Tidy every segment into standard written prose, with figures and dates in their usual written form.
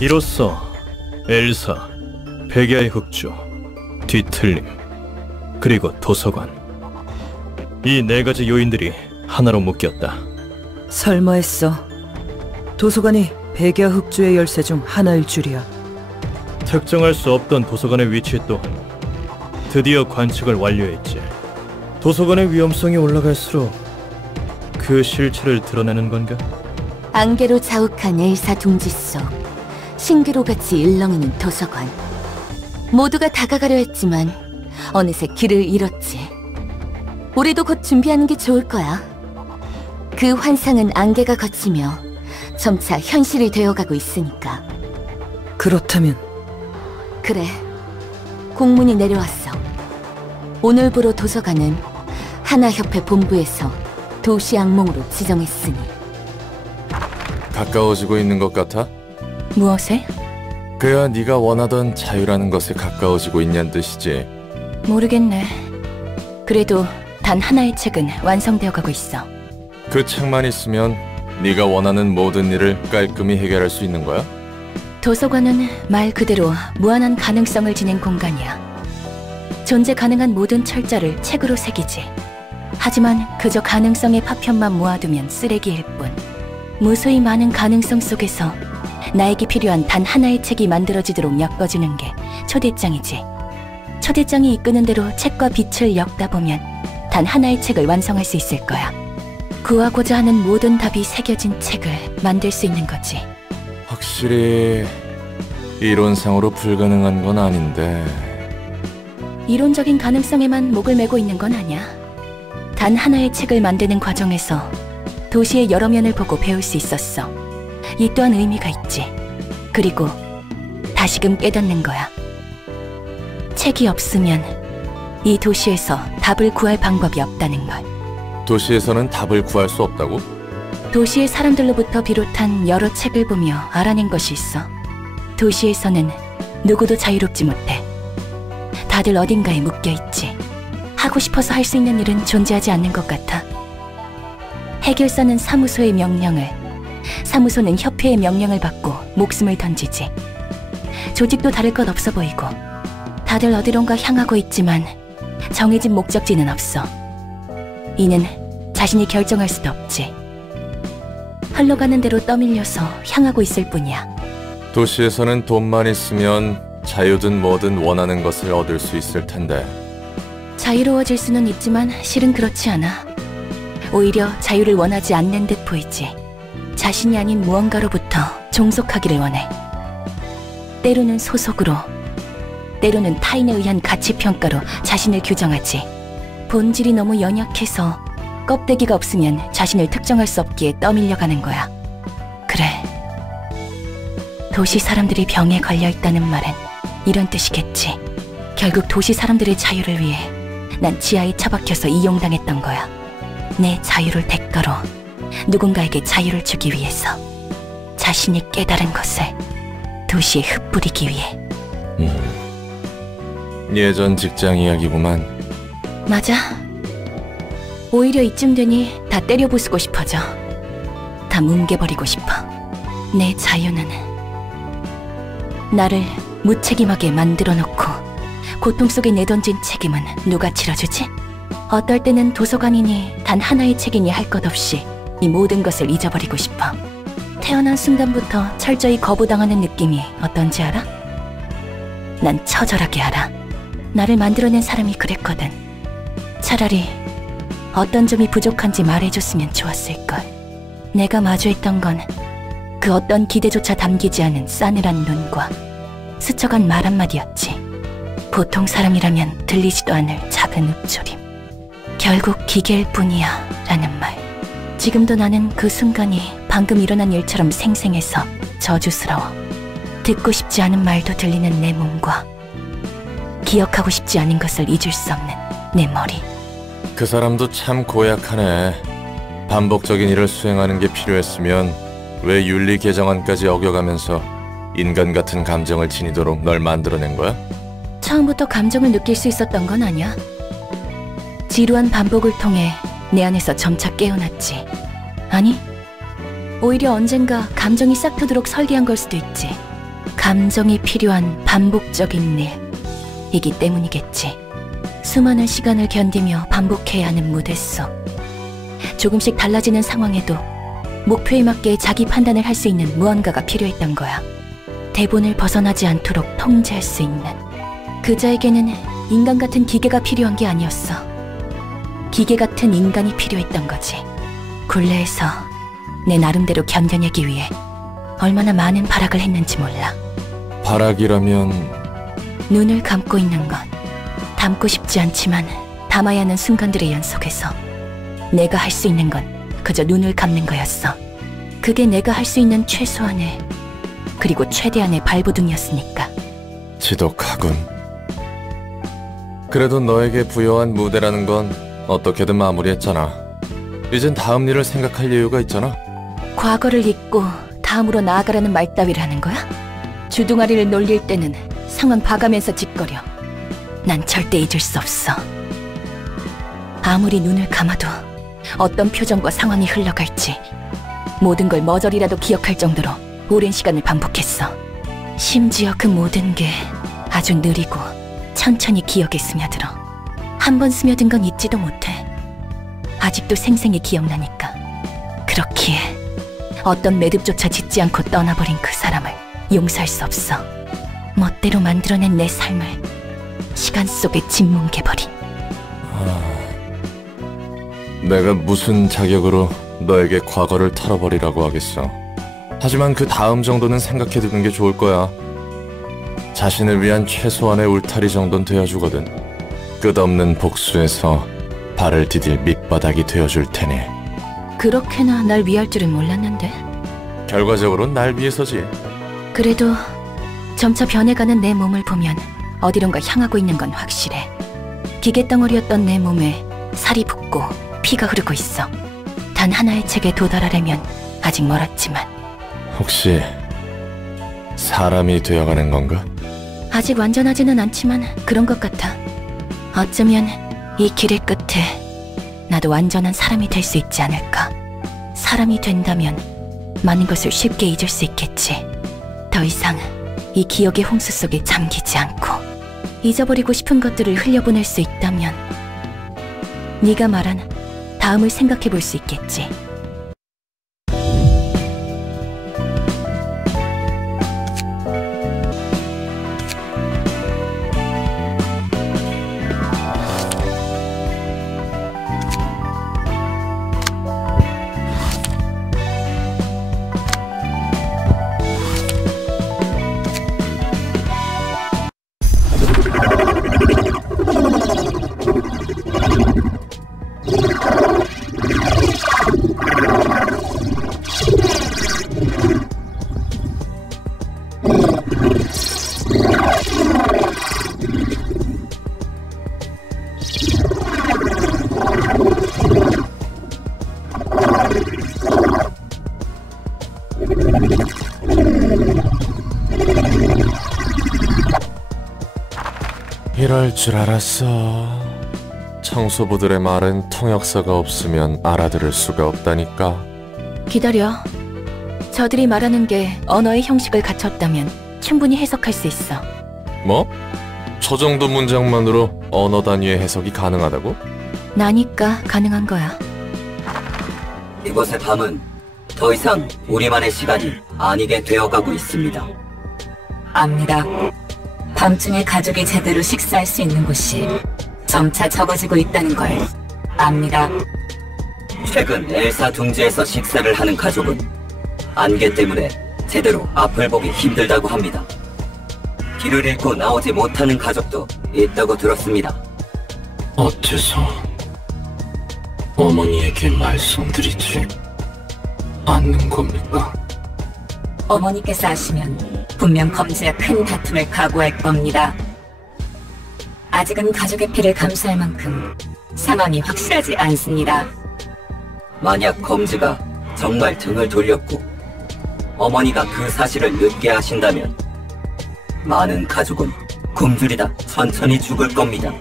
이로써 엘사, 백야의 흑주, 뒤틀림, 그리고 도서관, 이 네 가지 요인들이 하나로 묶였다. 설마 했어. 도서관이 백야 흑주의 열쇠 중 하나일 줄이야. 특정할 수 없던 도서관의 위치 또한 드디어 관측을 완료했지. 도서관의 위험성이 올라갈수록 그 실체를 드러내는 건가? 안개로 자욱한 엘사 둥지 속 신기로같이 일렁이는 도서관. 모두가 다가가려 했지만 어느새 길을 잃었지. 우리도 곧 준비하는 게 좋을 거야. 그 환상은 안개가 걷히며 점차 현실이 되어가고 있으니까. 그렇다면 그래, 공문이 내려왔어. 오늘부로 도서관은 하나협회 본부에서 도시 악몽으로 지정했으니. 가까워지고 있는 것 같아? 무엇에? 그야 네가 원하던 자유라는 것에 가까워지고 있냐는 뜻이지. 모르겠네. 그래도 단 하나의 책은 완성되어 가고 있어. 그 책만 있으면 네가 원하는 모든 일을 깔끔히 해결할 수 있는 거야? 도서관은 말 그대로 무한한 가능성을 지닌 공간이야. 존재 가능한 모든 철자를 책으로 새기지. 하지만 그저 가능성의 파편만 모아두면 쓰레기일 뿐. 무수히 많은 가능성 속에서 나에게 필요한 단 하나의 책이 만들어지도록 엮어주는 게 초대장이지. 초대장이 이끄는 대로 책과 빛을 엮다 보면 단 하나의 책을 완성할 수 있을 거야. 구하고자 하는 모든 답이 새겨진 책을 만들 수 있는 거지. 확실히 이론상으로 불가능한 건 아닌데. 이론적인 가능성에만 목을 메고 있는 건 아니야. 단 하나의 책을 만드는 과정에서 도시의 여러 면을 보고 배울 수 있었어. 이 또한 의미가 있지. 그리고 다시금 깨닫는 거야. 책이 없으면 이 도시에서 답을 구할 방법이 없다는 걸. 도시에서는 답을 구할 수 없다고? 도시의 사람들로부터 비롯한 여러 책을 보며 알아낸 것이 있어. 도시에서는 누구도 자유롭지 못해. 다들 어딘가에 묶여있지. 하고 싶어서 할 수 있는 일은 존재하지 않는 것 같아. 해결사는 사무소의 명령을, 사무소는 협회의 명령을 받고 목숨을 던지지. 조직도 다를 것 없어 보이고 다들 어디론가 향하고 있지만 정해진 목적지는 없어. 이는 자신이 결정할 수도 없지. 흘러가는 대로 떠밀려서 향하고 있을 뿐이야. 도시에서는 돈만 있으면 자유든 뭐든 원하는 것을 얻을 수 있을 텐데. 자유로워질 수는 있지만 실은 그렇지 않아. 오히려 자유를 원하지 않는 듯 보이지. 자신이 아닌 무언가로부터 종속하기를 원해. 때로는 소속으로, 때로는 타인에 의한 가치평가로 자신을 규정하지. 본질이 너무 연약해서 껍데기가 없으면 자신을 특정할 수 없기에 떠밀려가는 거야. 그래. 도시 사람들이 병에 걸려있다는 말은 이런 뜻이겠지. 결국 도시 사람들의 자유를 위해 난 지하에 처박혀서 이용당했던 거야. 내 자유를 대가로 누군가에게 자유를 주기 위해서. 자신이 깨달은 것을 도시에 흩뿌리기 위해. 예전 직장 이야기구만. 맞아. 오히려 이쯤 되니 다 때려 부수고 싶어져. 다 뭉개버리고 싶어. 내 자유는 나를 무책임하게 만들어 놓고 고통 속에 내던진 책임은 누가 치러주지? 어떨 때는 도서관이니 단 하나의 책이니 할 것 없이 이 모든 것을 잊어버리고 싶어. 태어난 순간부터 철저히 거부당하는 느낌이 어떤지 알아? 난 처절하게 알아. 나를 만들어낸 사람이 그랬거든. 차라리 어떤 점이 부족한지 말해줬으면 좋았을걸. 내가 마주했던 건 그 어떤 기대조차 담기지 않은 싸늘한 눈과 스쳐간 말 한마디였지. 보통 사람이라면 들리지도 않을 작은 읊조림. 결국 기계일 뿐이야 라는 말. 지금도 나는 그 순간이 방금 일어난 일처럼 생생해서 저주스러워. 듣고 싶지 않은 말도 들리는 내 몸과 기억하고 싶지 않은 것을 잊을 수 없는 내 머리. 그 사람도 참 고약하네. 반복적인 일을 수행하는 게 필요했으면 왜 윤리 개정안까지 어겨가면서 인간 같은 감정을 지니도록 널 만들어낸 거야? 처음부터 감정을 느낄 수 있었던 건 아니야. 지루한 반복을 통해 내 안에서 점차 깨어났지. 아니, 오히려 언젠가 감정이 싹트도록 설계한 걸 수도 있지. 감정이 필요한 반복적인 일이기 때문이겠지. 수많은 시간을 견디며 반복해야 하는 무대 속. 조금씩 달라지는 상황에도 목표에 맞게 자기 판단을 할 수 있는 무언가가 필요했던 거야. 대본을 벗어나지 않도록 통제할 수 있는. 그자에게는 인간 같은 기계가 필요한 게 아니었어. 기계 같은 인간이 필요했던 거지. 굴레에서 내 나름대로 견뎌내기 위해 얼마나 많은 발악을 했는지 몰라. 발악이라면 눈을 감고 있는 것. 담고 싶지 않지만 담아야 하는 순간들의 연속에서 내가 할 수 있는 건 그저 눈을 감는 거였어. 그게 내가 할 수 있는 최소한의 그리고 최대한의 발버둥이었으니까. 지독하군. 그래도 너에게 부여한 무대라는 건 어떻게든 마무리했잖아. 이젠 다음 일을 생각할 여유가 있잖아. 과거를 잊고 다음으로 나아가라는 말 따위를 하는 거야? 주둥아리를 놀릴 때는 상황 봐가면서 짓거려. 난 절대 잊을 수 없어. 아무리 눈을 감아도 어떤 표정과 상황이 흘러갈지 모든 걸 머저리라도 기억할 정도로 오랜 시간을 반복했어. 심지어 그 모든 게 아주 느리고 천천히 기억에 스며들어. 한 번 스며든 건 잊지도 못해. 아직도 생생히 기억나니까. 그렇기에 어떤 매듭조차 짓지 않고 떠나버린 그 사람을 용서할 수 없어. 멋대로 만들어낸 내 삶을 시간 속에 짓뭉개버린. 내가 무슨 자격으로 너에게 과거를 털어버리라고 하겠어. 하지만 그 다음 정도는 생각해두는 게 좋을 거야. 자신을 위한 최소한의 울타리 정도는 되어주거든. 끝없는 복수에서 발을 디딜 밑바닥이 되어줄 테니. 그렇게나 날 위할 줄은 몰랐는데. 결과적으로는 날 위해서지. 그래도 점차 변해가는 내 몸을 보면 어디론가 향하고 있는 건 확실해. 기계덩어리였던 내 몸에 살이 붙고 피가 흐르고 있어. 단 하나의 책에 도달하려면 아직 멀었지만. 혹시 사람이 되어가는 건가? 아직 완전하지는 않지만 그런 것 같아. 어쩌면 이 길의 끝에 나도 완전한 사람이 될 수 있지 않을까. 사람이 된다면 많은 것을 쉽게 잊을 수 있겠지. 더 이상 이 기억의 홍수 속에 잠기지 않고 잊어버리고 싶은 것들을 흘려보낼 수 있다면 네가 말한 다음을 생각해 볼 수 있겠지. 이럴 줄 알았어. 청소부들의 말은 통역사가 없으면 알아들을 수가 없다니까. 기다려. 저들이 말하는 게 언어의 형식을 갖췄다면 충분히 해석할 수 있어. 뭐? 저 정도 문장만으로 언어 단위의 해석이 가능하다고? 나니까 가능한 거야. 이곳의 밤은 더 이상 우리만의 시간이 아니게 되어가고 있습니다. 압니다. 밤중에 가족이 제대로 식사할 수 있는 곳이 점차 적어지고 있다는 걸 압니다. 최근 엘사 둥지에서 식사를 하는 가족은 안개 때문에 제대로 앞을 보기 힘들다고 합니다. 길을 잃고 나오지 못하는 가족도 있다고 들었습니다. 어째서 어머니에게 말씀드리지 않는 겁니까? 어머니께서 아시면 분명 검지와 큰 다툼을 각오할 겁니다. 아직은 가족의 피를 감수할 만큼 상황이 확실하지 않습니다. 만약 검지가 정말 등을 돌렸고 어머니가 그 사실을 늦게 하신다면 많은 가족은 굶주리다 천천히 죽을 겁니다.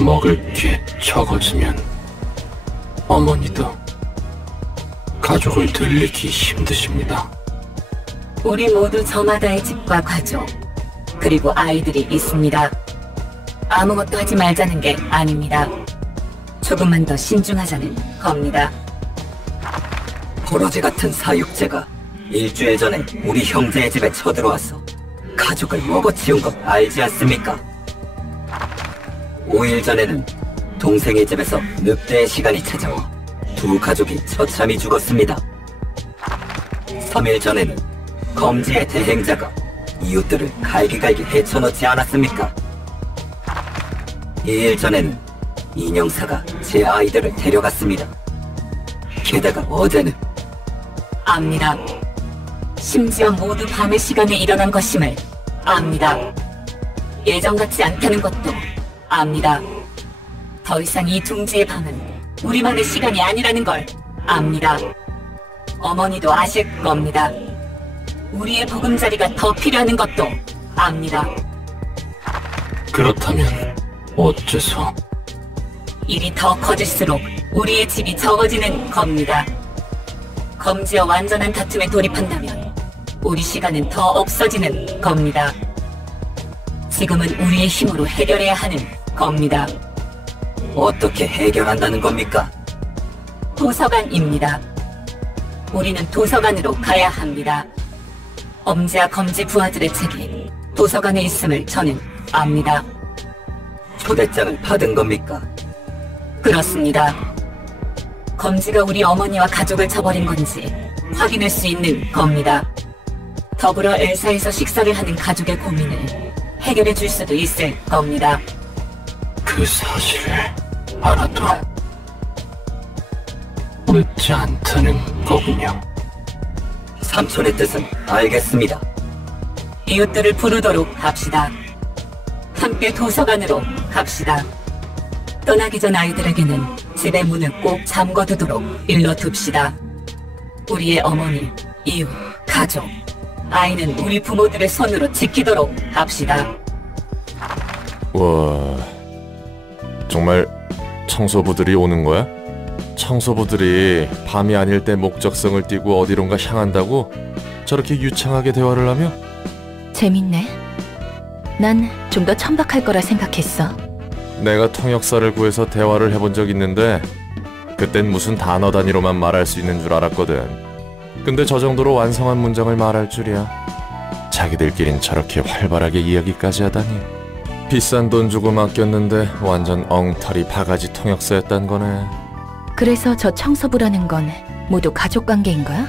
먹을 게 적어지면 어머니도 가족을 들리기 힘드십니다. 우리 모두 저마다의 집과 가족, 그리고 아이들이 있습니다. 아무것도 하지 말자는 게 아닙니다. 조금만 더 신중하자는 겁니다. 포로제 같은 사육제가 일주일 전에 우리 형제의 집에 쳐들어와서 가족을 먹어치운 거 알지 않습니까? 5일 전에는 동생의 집에서 늑대의 시간이 찾아와 두 가족이 처참히 죽었습니다. 3일 전에는 검지의 대행자가 이웃들을 갈기갈기 헤쳐놓지 않았습니까? 2일 전에는 인형사가 제 아이들을 데려갔습니다. 게다가 어제는 압니다. 심지어 모두 밤의 시간에 일어난 것임을 압니다. 예전 같지 않다는 것도 압니다. 더 이상 이 둥지의 밤은 우리만의 시간이 아니라는 걸 압니다. 어머니도 아실 겁니다. 우리의 보금자리가 더 필요하는 것도 압니다. 그렇다면 어째서? 일이 더 커질수록 우리의 집이 적어지는 겁니다. 검지와 완전한 다툼에 돌입한다면 우리 시간은 더 없어지는 겁니다. 지금은 우리의 힘으로 해결해야 하는 겁니다. 어떻게 해결한다는 겁니까? 도서관입니다. 우리는 도서관으로 가야 합니다. 엄지와 검지 부하들의 책이 도서관에 있음을 저는 압니다. 초대장을 받은 겁니까? 그렇습니다. 검지가 우리 어머니와 가족을 저버린 건지 확인할 수 있는 겁니다. 더불어 엘사에서 식사를 하는 가족의 고민을 해결해 줄 수도 있을 겁니다. 그 사실을 알아도 늦지 않다는 거군요. 삼촌의 뜻은 알겠습니다. 이웃들을 부르도록 합시다. 함께 도서관으로 갑시다. 떠나기 전 아이들에게는 집의 문을 꼭 잠궈두도록 일러둡시다. 우리의 어머니, 이웃, 가족, 아이는 우리 부모들의 손으로 지키도록 합시다. 와, 정말 청소부들이 오는 거야? 청소부들이 밤이 아닐 때 목적성을 띠고 어디론가 향한다고 저렇게 유창하게 대화를 하며? 재밌네. 난 좀 더 천박할 거라 생각했어. 내가 통역사를 구해서 대화를 해본 적 있는데 그땐 무슨 단어 단위로만 말할 수 있는 줄 알았거든. 근데 저 정도로 완성한 문장을 말할 줄이야. 자기들끼린 저렇게 활발하게 이야기까지 하다니. 비싼 돈 주고 맡겼는데 완전 엉터리 바가지 통역사였단 거네. 그래서 저 청소부라는 건 모두 가족 관계인 거야?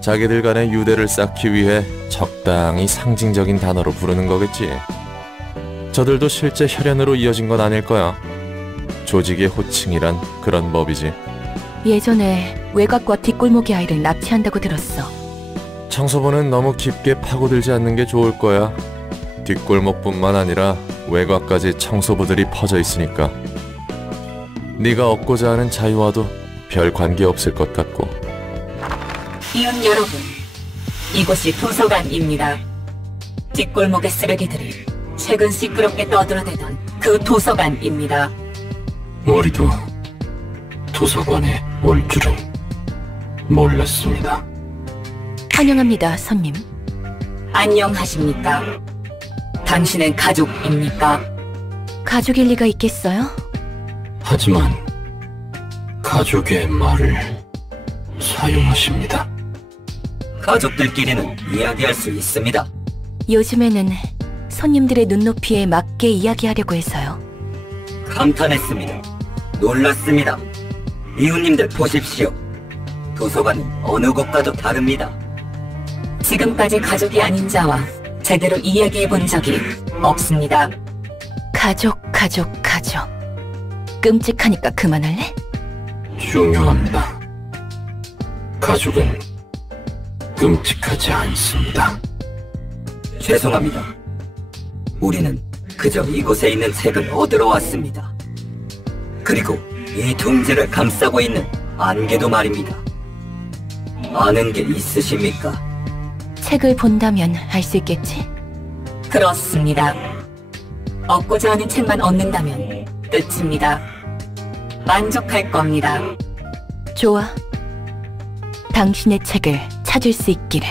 자기들 간의 유대를 쌓기 위해 적당히 상징적인 단어로 부르는 거겠지. 저들도 실제 혈연으로 이어진 건 아닐 거야. 조직의 호칭이란 그런 법이지. 예전에 외곽과 뒷골목의 아이를 납치한다고 들었어. 청소부는 너무 깊게 파고들지 않는 게 좋을 거야. 뒷골목뿐만 아니라 외곽까지 청소부들이 퍼져 있으니까. 네가 얻고자 하는 자유와도 별 관계 없을 것 같고. 이웃 여러분, 이곳이 도서관입니다. 뒷골목의 쓰레기들이 최근 시끄럽게 떠들어대던 그 도서관입니다. 우리도 도서관에 올 줄은 몰랐습니다. 환영합니다, 손님. 안녕하십니까? 당신은 가족입니까? 가족일 리가 있겠어요? 하지만 가족의 말을 사용하십니다. 가족들끼리는 이야기할 수 있습니다. 요즘에는 손님들의 눈높이에 맞게 이야기하려고 해서요. 감탄했습니다. 놀랐습니다. 이웃님들 보십시오. 도서관은 어느 곳과도 다릅니다. 지금까지 가족이 아닌 자와 제대로 이야기해 본 적이 없습니다. 가족. 끔찍하니까 그만할래? 중요합니다. 가족은 끔찍하지 않습니다. 죄송합니다. 우리는 그저 이곳에 있는 책을 얻으러 왔습니다. 그리고 이 둥지를 감싸고 있는 안개도 말입니다. 아는 게 있으십니까? 책을 본다면 알 수 있겠지? 그렇습니다. 얻고자 하는 책만 얻는다면 끝입니다. 만족할 겁니다. 좋아. 당신의 책을 찾을 수 있기를.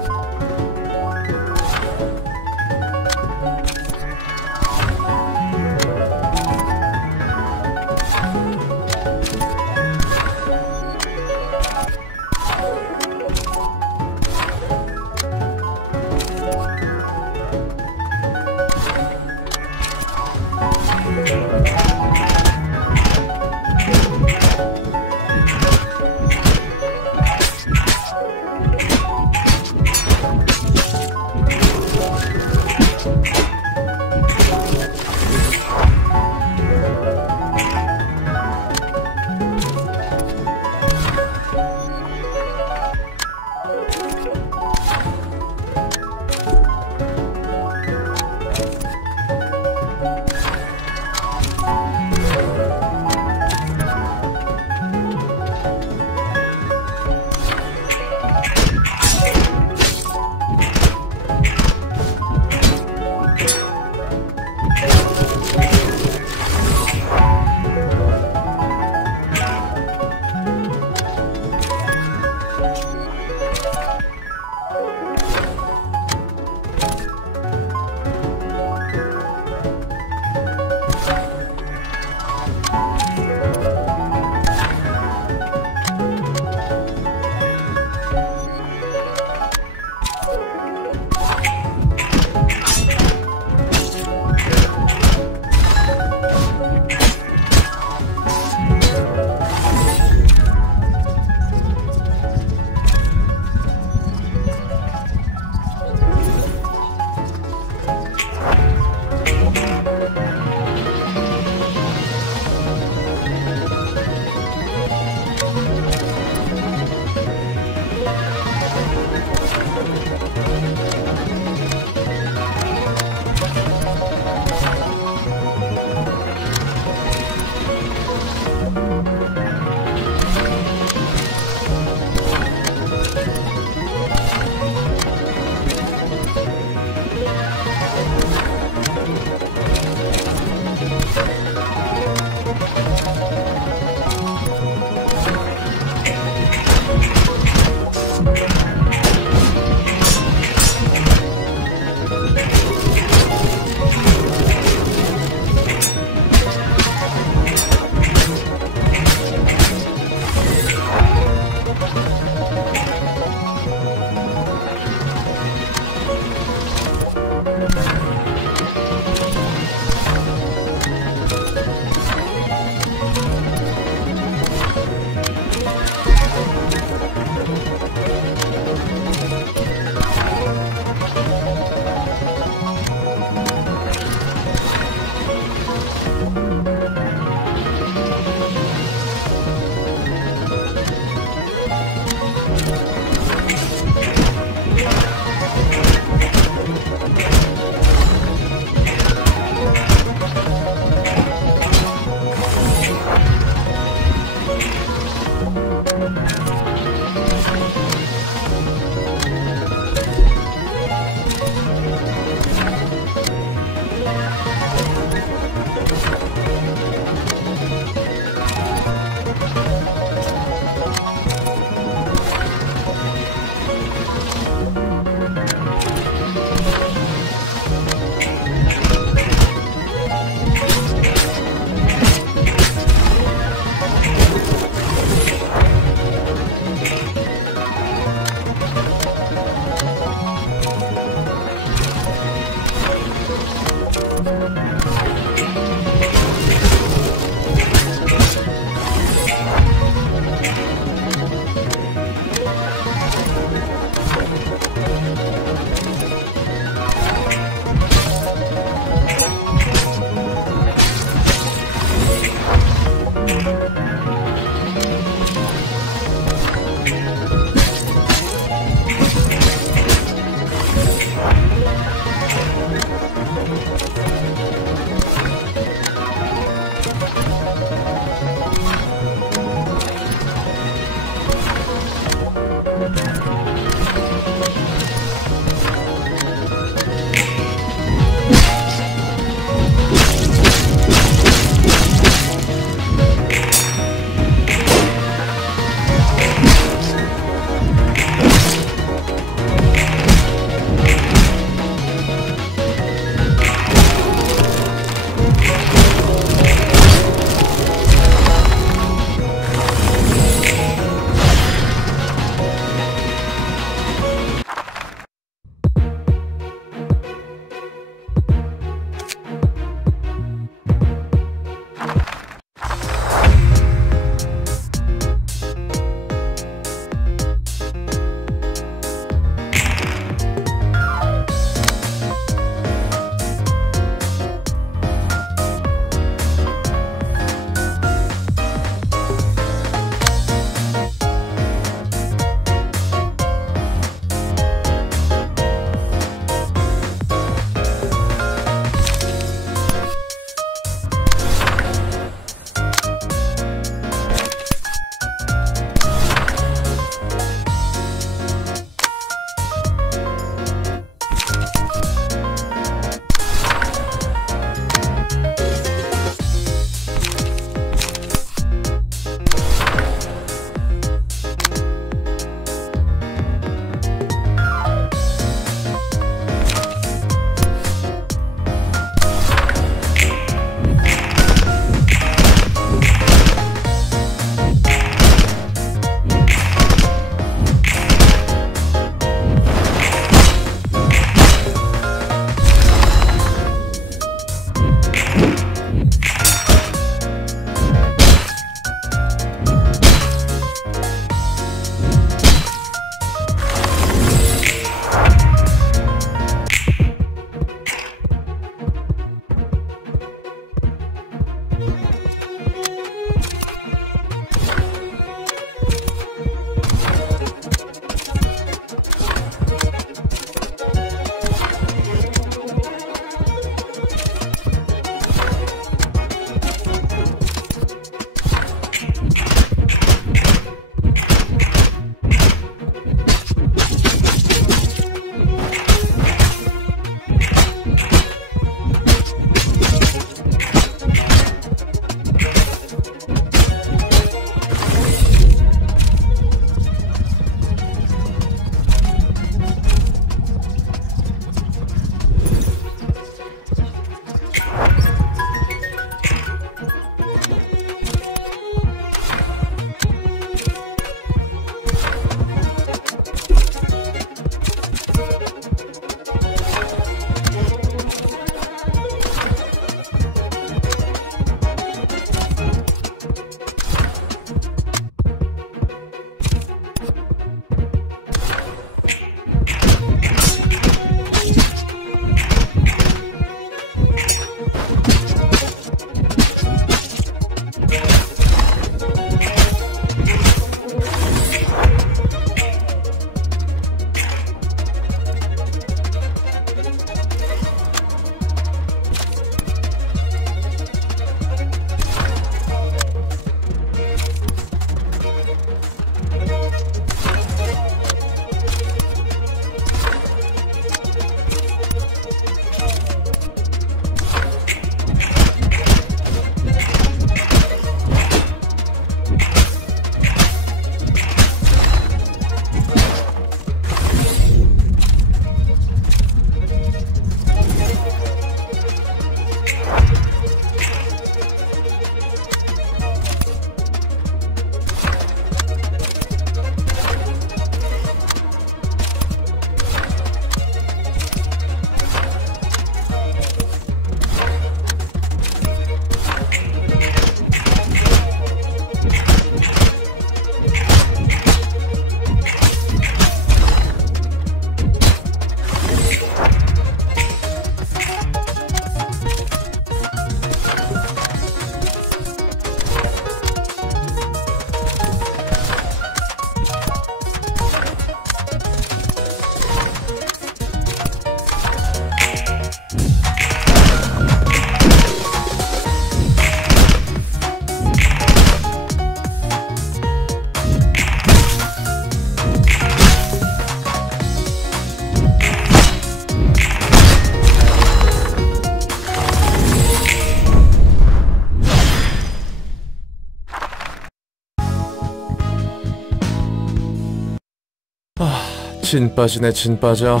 진 빠지네 진 빠져.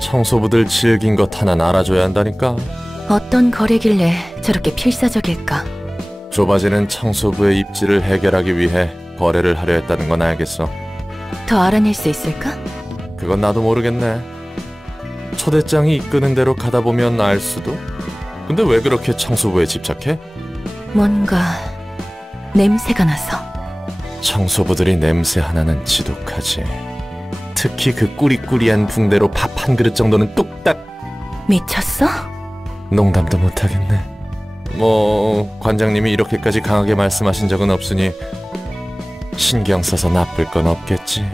청소부들 질긴 것 하나는 알아줘야 한다니까. 어떤 거래길래 저렇게 필사적일까? 좁아지는 청소부의 입지를 해결하기 위해 거래를 하려 했다는 건 알겠어. 더 알아낼 수 있을까? 그건 나도 모르겠네. 초대장이 이끄는 대로 가다 보면 알 수도. 근데 왜 그렇게 청소부에 집착해? 뭔가 냄새가 나서. 청소부들이 냄새 하나는 지독하지. 특히 그 꾸리꾸리한 붕대로 밥 한 그릇 정도는 뚝딱. 미쳤어? 농담도 못하겠네. 뭐 관장님이 이렇게까지 강하게 말씀하신 적은 없으니 신경 써서 나쁠 건 없겠지.